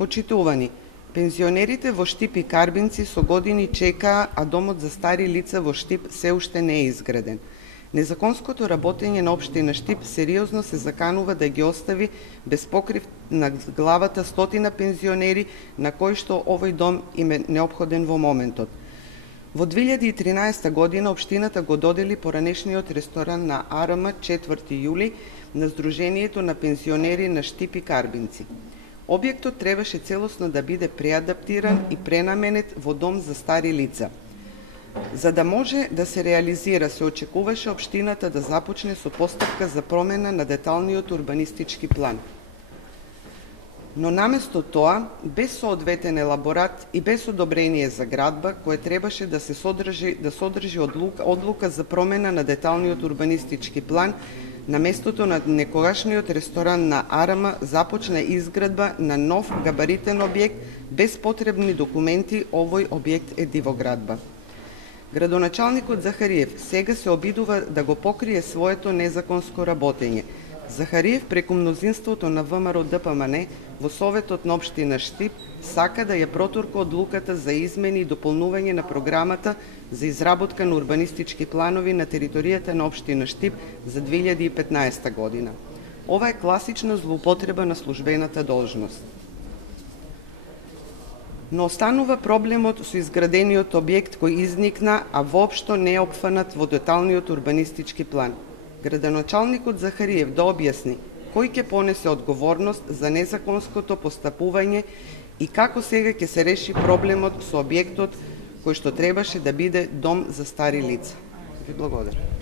Почитувани, пензионерите во Штип и Карбинци со години чекаа, а домот за стари лица во Штип се уште не е изграден. Незаконското работење на општина Штип сериозно се заканува да ги остави без покрив на главата стотина пензионери на кои што овој дом им е неопходен во моментот. Во 2013 година општината го додели поранешниот ресторан на АРМ 4 јули на Сдруженијето на пензионери на Штип и Карбинци. Објектот требаше целосно да биде преадаптиран и пренаменет во дом за стари лица. За да може да се реализира, се очекуваше општината да започне со постапка за промена на деталниот урбанистички план. Но наместо тоа, без соодветен елаборат и без одобрение за градба, кое требаше да содржи одлука за промена на деталниот урбанистички план, на местото на некогашниот ресторан на АРМ започна изградба на нов габаритен објект без потребни документи. Овој објект е дивоградба. Градоначалникот Захариев сега се обидува да го покрие своето незаконско работење. Захариев преку мнозинството на ВМРО ДПМН во Советот на општина Штип сака да ја протурка одлуката за измени и дополнување на програмата за изработка на урбанистички планови на територијата на општина Штип за 2015 година. Ова е класична злоупотреба на службената должност. Но останува проблемот со изградениот објект кој изникна, а воопшто не е опфанат во деталниот урбанистички план. Градоначалникот Захариев да објасни кој ќе понесе одговорност за незаконското постапување и како сега ќе се реши проблемот со објектот кој што требаше да биде дом за стари лица. Ви благодарам.